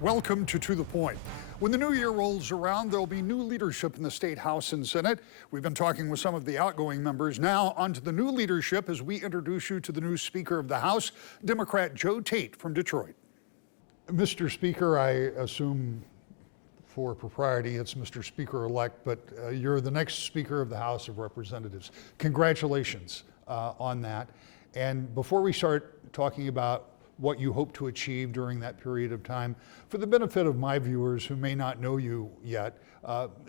Welcome to the Point. When the new year rolls around, there'll be new leadership in the State House and Senate. We've been talking with some of the outgoing members. Now, on to the new leadership as we introduce you to the new Speaker of the House, Democrat Joe Tate from Detroit. Mr. Speaker, I assume for propriety it's Mr. Speaker-elect, but you're the next Speaker of the House of Representatives. Congratulations on that. And before we start talking about what you hope to achieve during that period of time, for the benefit of my viewers who may not know you yet,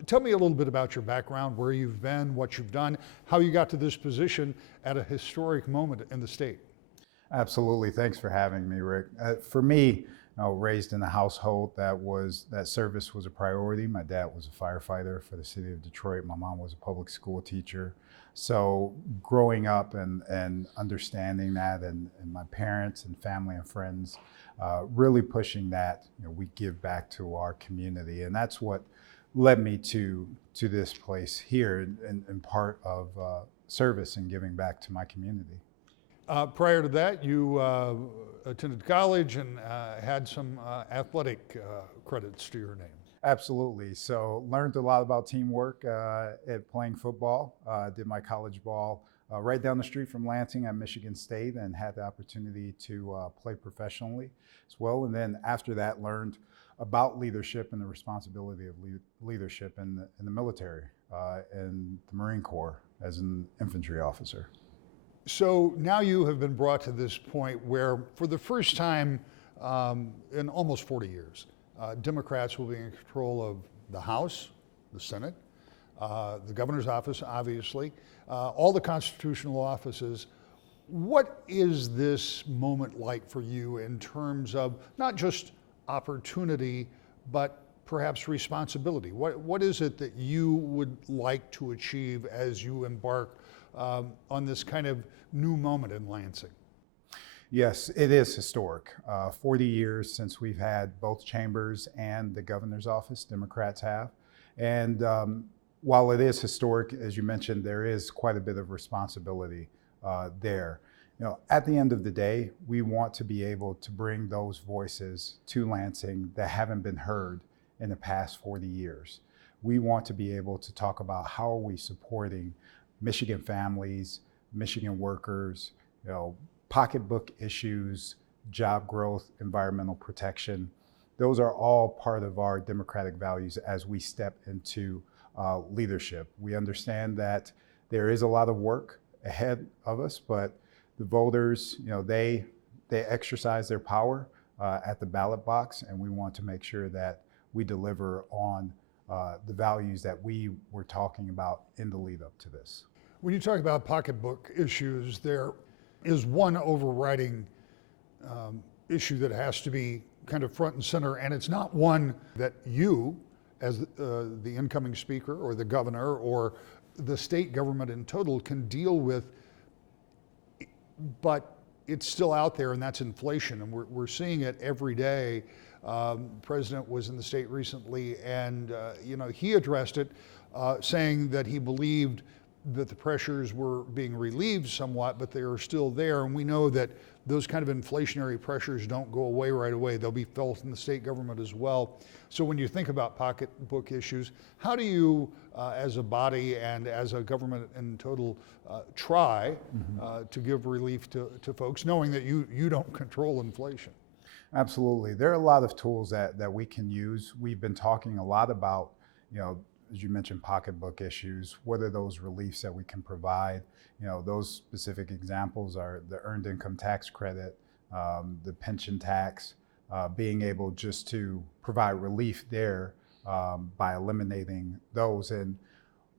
tell me a little bit about your background, where you've been, what you've done, how you got to this position at a historic moment in the state. Absolutely. Thanks for having me, Rick. For me, raised in a household that service was a priority. My dad was a firefighter for the city of Detroit. My mom was a public school teacher. So growing up and understanding that, and my parents and family and friends really pushing that, we give back to our community. And that's what led me to this place here, and part of service and giving back to my community. Prior to that, you attended college and had some athletic credits to your name. Absolutely. So learned a lot about teamwork at playing football. Did my college ball right down the street from Lansing at Michigan State, and had the opportunity to play professionally as well. And then after that, learned about leadership and the responsibility of leadership in the military and the Marine Corps as an infantry officer. So now you have been brought to this point where, for the first time in almost 40 years, Democrats will be in control of the House, the Senate, the governor's office, obviously, all the constitutional offices. What is this moment like for you in terms of not just opportunity, but perhaps responsibility? What is it that you would like to achieve as you embark on this kind of new moment in Lansing? Yes, it is historic. 40 years since we've had both chambers and the governor's office, Democrats have. And while it is historic, as you mentioned, there is quite a bit of responsibility there. At the end of the day, we want to be able to bring those voices to Lansing that haven't been heard in the past 40 years. We want to be able to talk about how are we supporting Michigan families, Michigan workers, pocketbook issues, job growth, environmental protection. Those are all part of our democratic values as we step into leadership. We understand that there is a lot of work ahead of us, but the voters, they exercise their power at the ballot box, and we want to make sure that we deliver on the values that we were talking about in the lead up to this. When you talk about pocketbook issues, there is one overriding issue that has to be kind of front and center, and it's not one that you, as the incoming speaker or the governor or the state government in total, can deal with, but it's still out there, and that's inflation, and we're seeing it every day. The president was in the state recently, and he addressed it, saying that he believed that the pressures were being relieved somewhat, but they are still there. And we know that those kind of inflationary pressures don't go away right away. They'll be felt in the state government as well. So when you think about pocketbook issues, how do you, as a body and as a government in total, try to give relief to folks, knowing that you don't control inflation? Absolutely. There are a lot of tools that we can use. We've been talking a lot about, as you mentioned, pocketbook issues. What are those reliefs that we can provide? Those specific examples are the earned income tax credit, the pension tax, being able just to provide relief there by eliminating those. And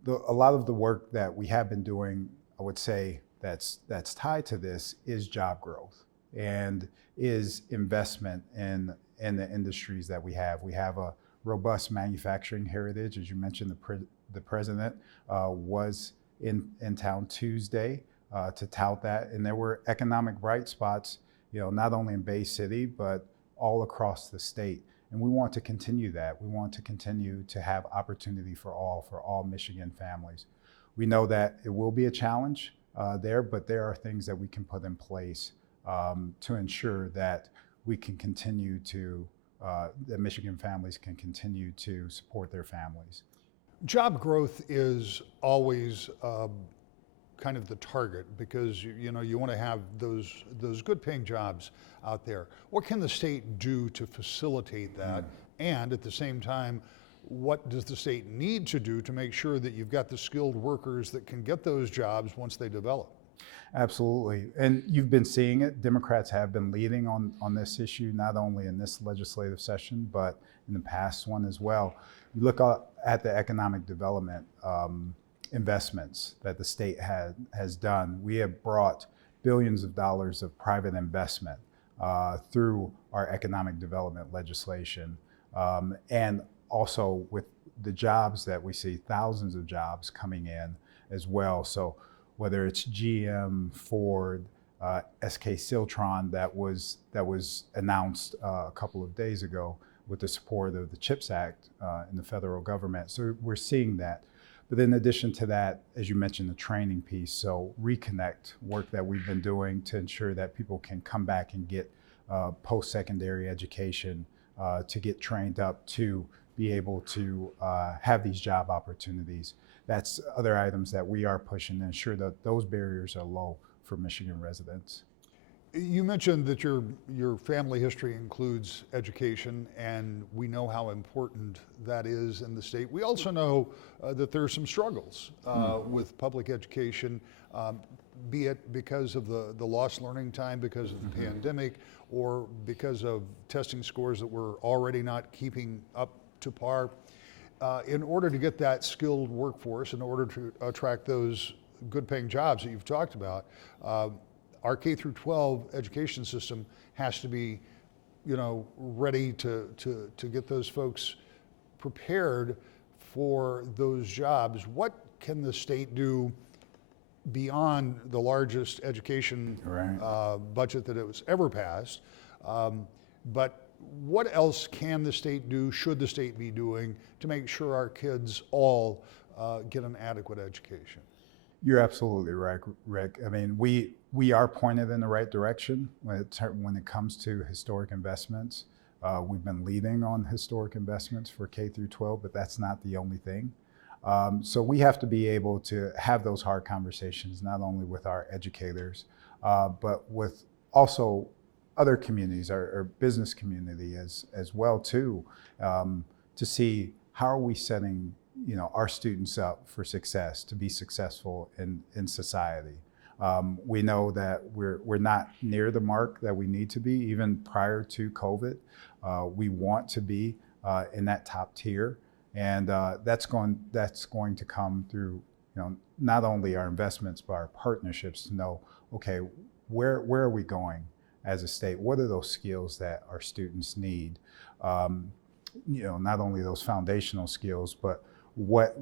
a lot of the work that we have been doing, I would say, that's tied to this is job growth and is investment in the industries that we have. We have a robust manufacturing heritage. As you mentioned, the president was in town Tuesday to tout that, and there were economic bright spots, not only in Bay City but all across the state. And we want to continue that. We want to continue to have opportunity for all Michigan families. We know that it will be a challenge there, but there are things that we can put in place to ensure that we can continue to that Michigan families can continue to support their families. Job growth is always kind of the target because you want to have those good paying jobs out there. What can the state do to facilitate that? And at the same time, what does the state need to do to make sure that you've got the skilled workers that can get those jobs once they develop? Absolutely. And you've been seeing it. Democrats have been leading on this issue, not only in this legislative session, but in the past one as well. You look at the economic development investments that the state has done. We have brought billions of dollars of private investment through our economic development legislation. And also with the jobs that we see, thousands of jobs coming in as well. So whether it's GM, Ford, SK Siltron that was announced a couple of days ago with the support of the CHIPS Act in the federal government. So we're seeing that. But in addition to that, as you mentioned, the training piece, so reconnect work that we've been doing to ensure that people can come back and get post-secondary education to get trained up to be able to have these job opportunities. That's other items that we are pushing to ensure that those barriers are low for Michigan residents. You mentioned that your family history includes education, and we know how important that is in the state. We also know that there are some struggles with public education, be it because of the lost learning time because of the pandemic, or because of testing scores that were already not keeping up to par. In order to get that skilled workforce, in order to attract those good paying jobs that you've talked about, our K through 12 education system has to be, ready to get those folks prepared for those jobs. What can the state do beyond the largest education budget that it was ever passed? But what else can the state do, should the state be doing to make sure our kids all get an adequate education? You're absolutely right, Rick. I mean, we are pointed in the right direction when it comes to historic investments. We've been leading on historic investments for K through 12, but that's not the only thing. So we have to be able to have those hard conversations, not only with our educators, but with also other communities, our business community as well too, to see how are we setting our students up for success, to be successful in society. We know that we're not near the mark that we need to be, even prior to COVID. We want to be in that top tier, and that's going to come through not only our investments but our partnerships to know, okay, where are we going as a state? What are those skills that our students need? Not only those foundational skills, but what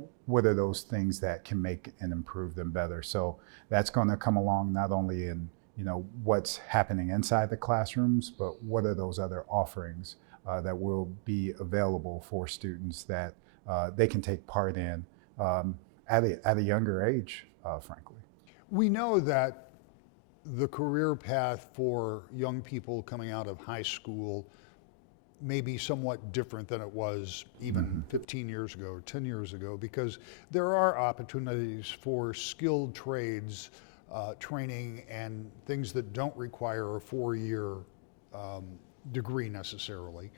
are those things that can make and improve them better? So that's going to come along not only in what's happening inside the classrooms, but what are those other offerings that will be available for students that they can take part in at a younger age, frankly. We know that the career path for young people coming out of high school may be somewhat different than it was even 15 years ago or 10 years ago, because there are opportunities for skilled trades training and things that don't require a 4-year degree necessarily.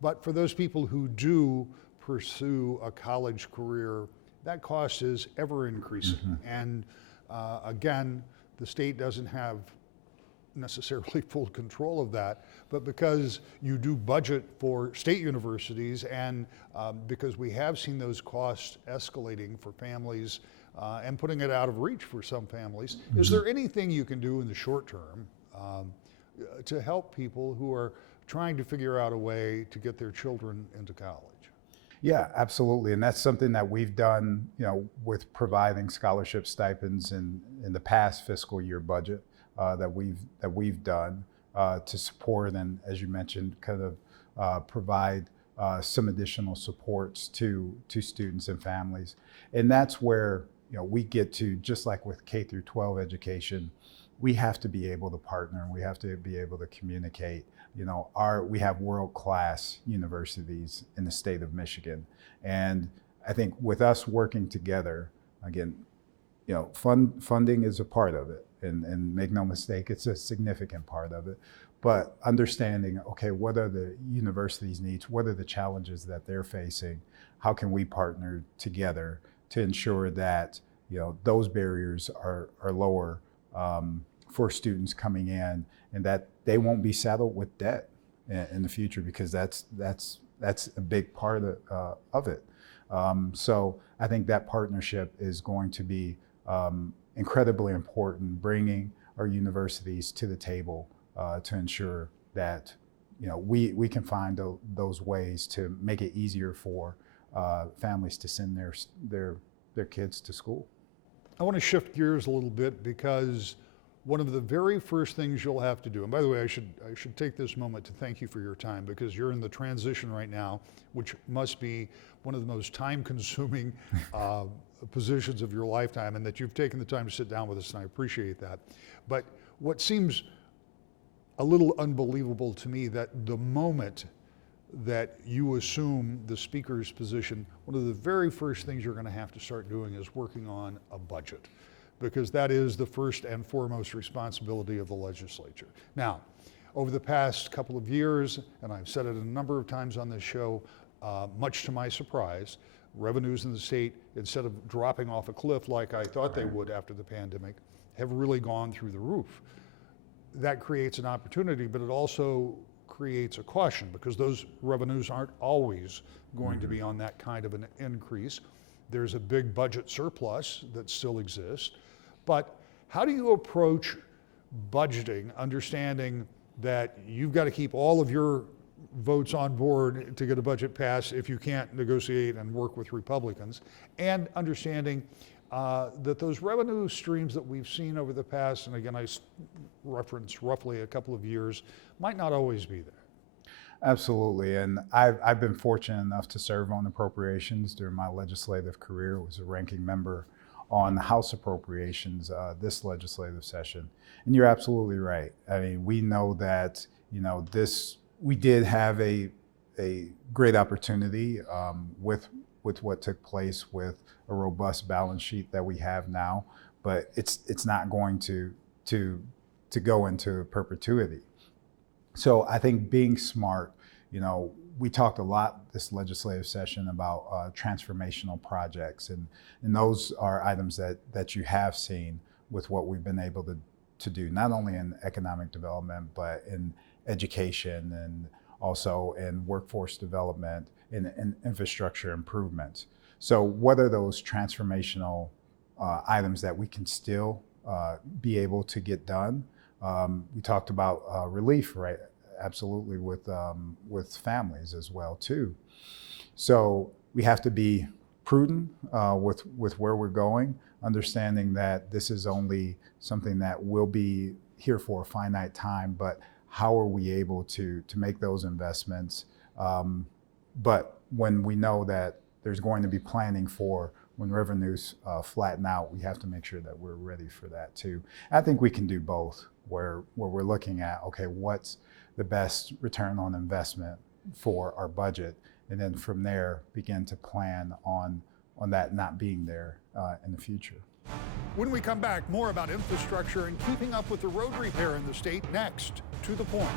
But for those people who do pursue a college career, that cost is ever increasing. And again, the state doesn't have necessarily full control of that, but because you do budget for state universities and because we have seen those costs escalating for families and putting it out of reach for some families, is there anything you can do in the short term to help people who are trying to figure out a way to get their children into college? Yeah, absolutely. And that's something that we've done, with providing scholarship stipends in the past fiscal year budget that we've done to support and, as you mentioned, kind of provide some additional supports to students and families. And that's where we get to, just like with K through 12 education, we have to be able to partner and we have to be able to communicate we have world-class universities in the state of Michigan. And I think with us working together, again, funding is a part of it, and make no mistake, it's a significant part of it. But understanding, okay, what are the university's needs? What are the challenges that they're facing? How can we partner together to ensure that those barriers are lower for students coming in, and that they won't be saddled with debt in the future, because that's a big part of it. So I think that partnership is going to be incredibly important, bringing our universities to the table to ensure that we can find those ways to make it easier for families to send their kids to school. I want to shift gears a little bit, because one of the very first things you'll have to do, and by the way, I should take this moment to thank you for your time, because you're in the transition right now, which must be one of the most time-consuming positions of your lifetime, and that you've taken the time to sit down with us, and I appreciate that. But what seems a little unbelievable to me, that the moment that you assume the speaker's position, one of the very first things you're going to have to start doing is working on a budget, because that is the first and foremost responsibility of the legislature. Now, over the past couple of years, and I've said it a number of times on this show, much to my surprise, revenues in the state, instead of dropping off a cliff like I thought they would after the pandemic, have really gone through the roof. That creates an opportunity, but it also creates a caution, because those revenues aren't always going to be on that kind of an increase. There's a big budget surplus that still exists. But how do you approach budgeting, understanding that you've got to keep all of your votes on board to get a budget passed if you can't negotiate and work with Republicans, and understanding that those revenue streams that we've seen over the past, and again, I reference roughly a couple of years, might not always be there? Absolutely, and I've been fortunate enough to serve on appropriations during my legislative career. I was a ranking member on the House Appropriations this legislative session. And you're absolutely right. I mean, we know that, we did have a great opportunity with what took place with a robust balance sheet that we have now, but it's not going to go into perpetuity. So I think being smart, we talked a lot this legislative session about transformational projects, and those are items that you have seen with what we've been able to do, not only in economic development, but in education, and also in workforce development, and infrastructure improvements. So what are those transformational items that we can still be able to get done? We talked about relief, right? Absolutely, with families as well too. So we have to be prudent with where we're going, understanding that this is only something that will be here for a finite time, but how are we able to make those investments? But when we know that there's going to be planning for when revenues flatten out, we have to make sure that we're ready for that too. I think we can do both, where we're looking at, okay, what's the best return on investment for our budget, and then from there begin to plan on that not being there in the future. When we come back, more about infrastructure and keeping up with the road repair in the state next. To the Point.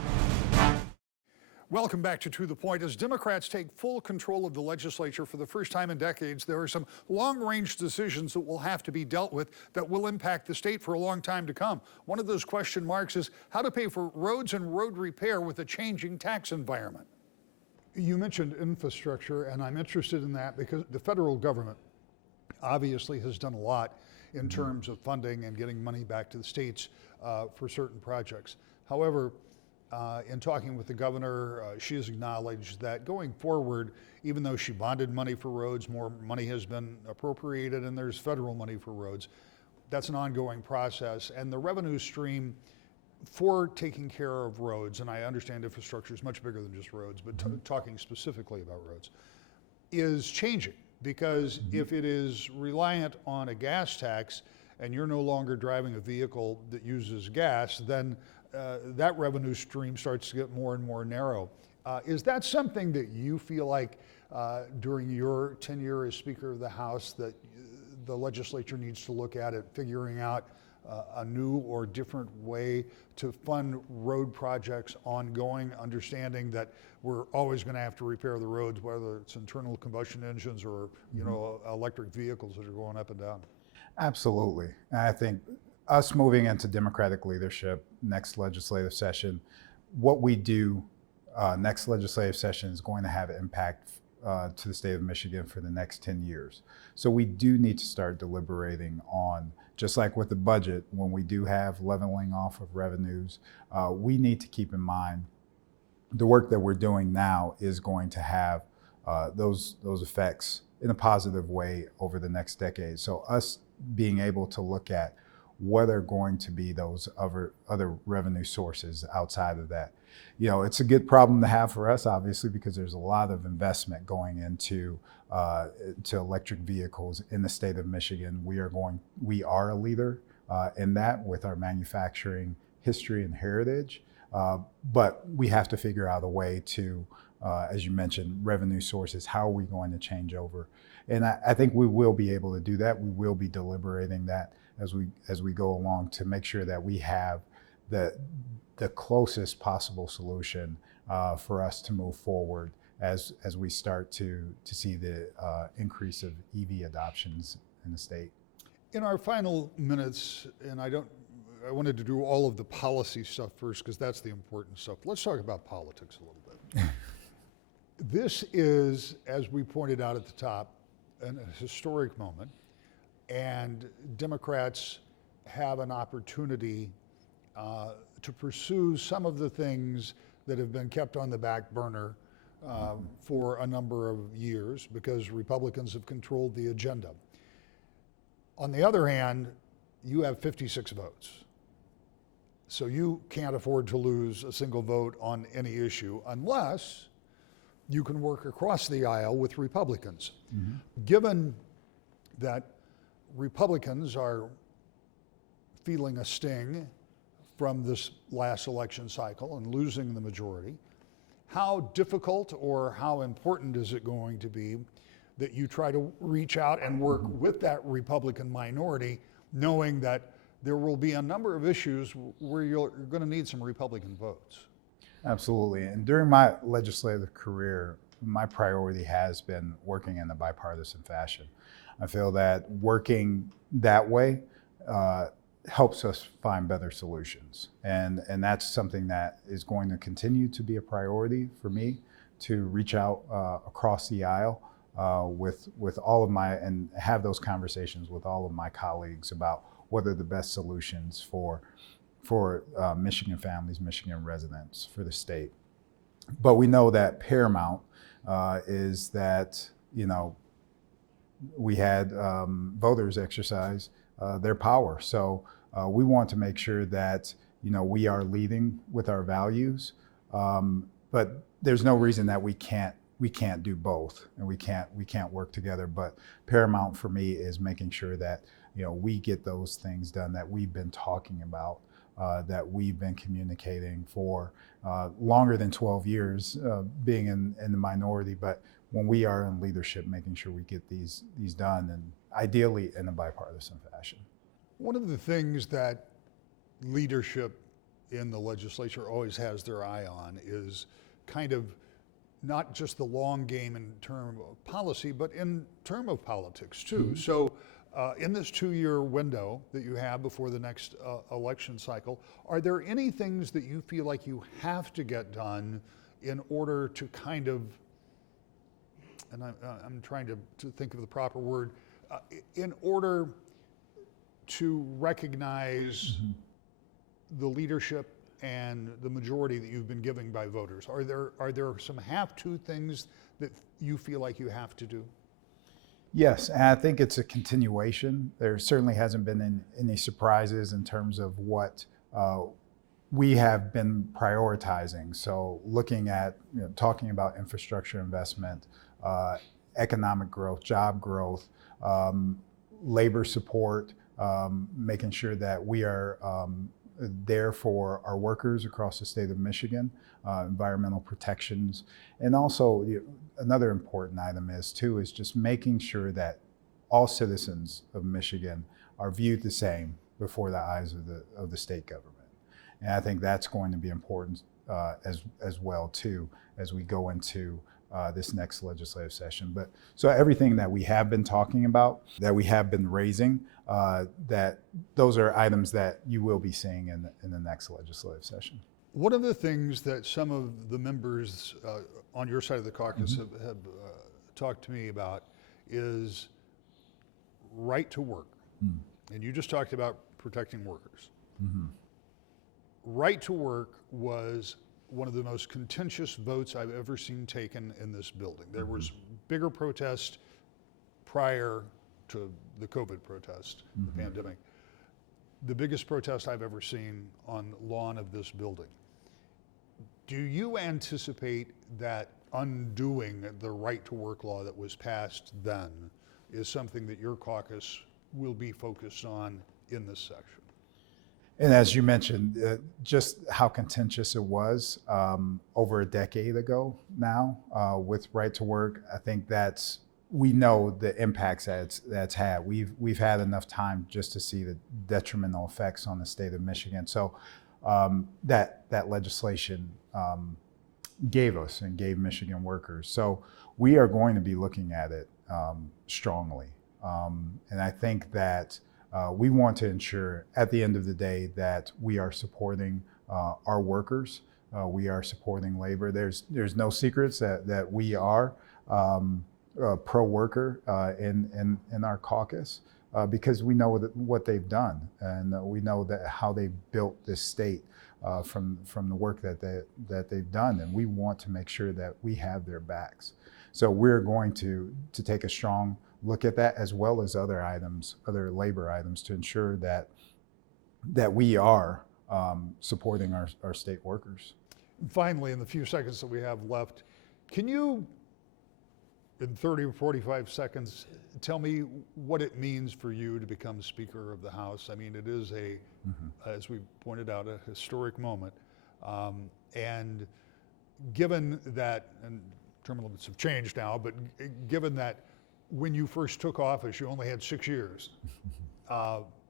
Welcome back to the Point. As Democrats take full control of the legislature for the first time in decades, there are some long-range decisions that will have to be dealt with that will impact the state for a long time to come. One of those question marks is how to pay for roads and road repair with a changing tax environment. You mentioned infrastructure, and I'm interested in that because the federal government obviously has done a lot in terms of funding and getting money back to the states for certain projects. However, in talking with the governor, she has acknowledged that going forward, even though she bonded money for roads, more money has been appropriated and there's federal money for roads. That's an ongoing process, and the revenue stream for taking care of roads, and I understand infrastructure is much bigger than just roads, but talking specifically about roads, is changing, because if it is reliant on a gas tax and you're no longer driving a vehicle that uses gas, then that revenue stream starts to get more and more narrow. Is that something that you feel like during your tenure as Speaker of the House that the legislature needs to look at figuring out a new or different way to fund road projects ongoing, understanding that we're always going to have to repair the roads, whether it's internal combustion engines or electric vehicles that are going up and down? Absolutely. And I think us moving into Democratic leadership next legislative session, what we do next legislative session is going to have impact to the state of Michigan for the next 10 years. So we do need to start deliberating on, just like with the budget, when we do have leveling off of revenues, we need to keep in mind the work that we're doing now is going to have those effects in a positive way over the next decade. So us being able to look at what are going to be those other revenue sources outside of that. It's a good problem to have for us, obviously, because there's a lot of investment going into to electric vehicles in the state of Michigan. We are a leader in that with our manufacturing history and heritage, but we have to figure out a way to, as you mentioned, revenue sources. How are we going to change over? And I think we will be able to do that. We will be deliberating that as we go along to make sure that we have the closest possible solution for us to move forward as we start to see the increase of EV adoptions in the state. In our final minutes, and I wanted to do all of the policy stuff first because that's the important stuff. Let's talk about politics a little bit. This is, as we pointed out at the top, a historic moment, and Democrats have an opportunity to pursue some of the things that have been kept on the back burner for a number of years because Republicans have controlled the agenda. On the other hand, you have 56 votes. So you can't afford to lose a single vote on any issue unless you can work across the aisle with Republicans. Mm-hmm. Given that Republicans are feeling a sting from this last election cycle and losing the majority, how difficult or how important is it going to be that you try to reach out and work with that Republican minority, knowing that there will be a number of issues where you're going to need some Republican votes? Absolutely. And during my legislative career, my priority has been working in a bipartisan fashion. I feel that working that way helps us find better solutions. And that's something that is going to continue to be a priority for me, to reach out across the aisle with all of and have those conversations with all of my colleagues about what are the best solutions for Michigan families, Michigan residents, for the state. But we know that paramount is that, we had voters exercise their power. So we want to make sure that, we are leading with our values, but there's no reason that we can't do both, and we can't work together. But paramount for me is making sure that, we get those things done that we've been talking about, that we've been communicating for longer than 12 years, being in the minority. But when we are in leadership, making sure we get these done, and ideally in a bipartisan fashion. One of the things that leadership in the legislature always has their eye on is kind of not just the long game in terms of policy, but in terms of politics too. Mm-hmm. So in this 2-year window that you have before the next election cycle, are there any things that you feel like you have to get done in order to kind of, and I'm trying to think of the proper word, in order to recognize mm-hmm. the leadership and the majority that you've been given by voters? Are there some have-to things that you feel like you have to do? Yes, and I think it's a continuation. There certainly hasn't been any surprises in terms of what we have been prioritizing. So looking at, talking about infrastructure investment, economic growth, job growth, labor support, making sure that we are there for our workers across the state of Michigan, environmental protections, and also another important item is just making sure that all citizens of Michigan are viewed the same before the eyes of the state government. And I think that's going to be important as well too as we go into this next legislative session. But so everything that we have been talking about, that we have been raising, that those are items that you will be seeing in the next legislative session. One of the things that some of the members on your side of the caucus have talked to me about is right to work. And you just talked about protecting workers. Right to work was one of the most contentious votes I've ever seen taken in this building. There was bigger protest prior to the COVID protest, the pandemic. The biggest protest I've ever seen on the lawn of this building. Do you anticipate that undoing the right to work law that was passed then is something that your caucus will be focused on in this section? And as you mentioned, just how contentious it was over a decade ago now with right to work, I think we know the impacts that's had. We've had enough time just to see the detrimental effects on the state of Michigan. So that legislation gave us and gave Michigan workers. So we are going to be looking at it strongly. And I think that we want to ensure at the end of the day that we are supporting our workers. We are supporting labor. There's no secrets that we are pro-worker in our caucus because we know what they've done, and we know that how they built this state from the work that they've done, and we want to make sure that we have their backs. So we're going to take a strong look at that, as well as other items, other labor items, to ensure that we are supporting our state workers. Finally, in the few seconds that we have left, can you, in 30 or 45 seconds, tell me what it means for you to become Speaker of the House? I mean, it is as we pointed out, a historic moment. And given that, and term limits have changed now, but given that when you first took office, you only had 6 years,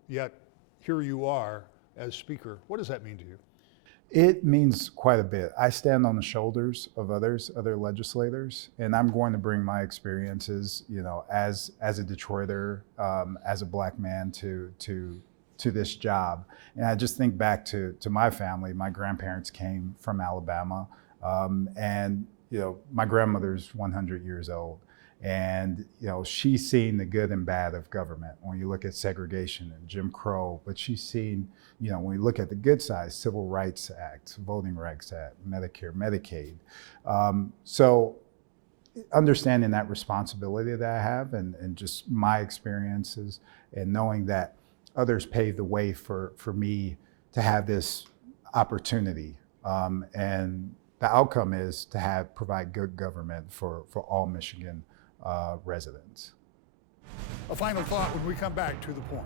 yet here you are as Speaker. What does that mean to you? It means quite a bit. I stand on the shoulders of other legislators, and I'm going to bring my experiences, as a Detroiter, as a Black man to this job. And I just think back to my family. My grandparents came from Alabama, and my grandmother's 100 years old. And she's seen the good and bad of government when you look at segregation and Jim Crow, but she's seen, when we look at the good side, Civil Rights Act, Voting Rights Act, Medicare, Medicaid. So understanding that responsibility that I have and just my experiences, and knowing that others paved the way for me to have this opportunity. And the outcome is to provide good government for all Michigan residents. A final thought when we come back to the point.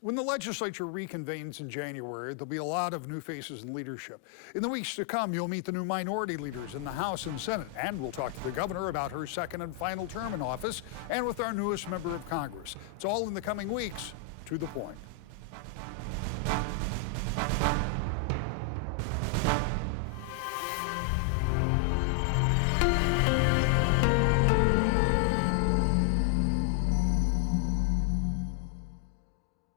When the legislature reconvenes in January, there'll be a lot of new faces in leadership. In the weeks to come, you'll meet the new minority leaders in the House and Senate, and we'll talk to the governor about her second and final term in office, and with our newest member of Congress. It's all in the coming weeks. To the point.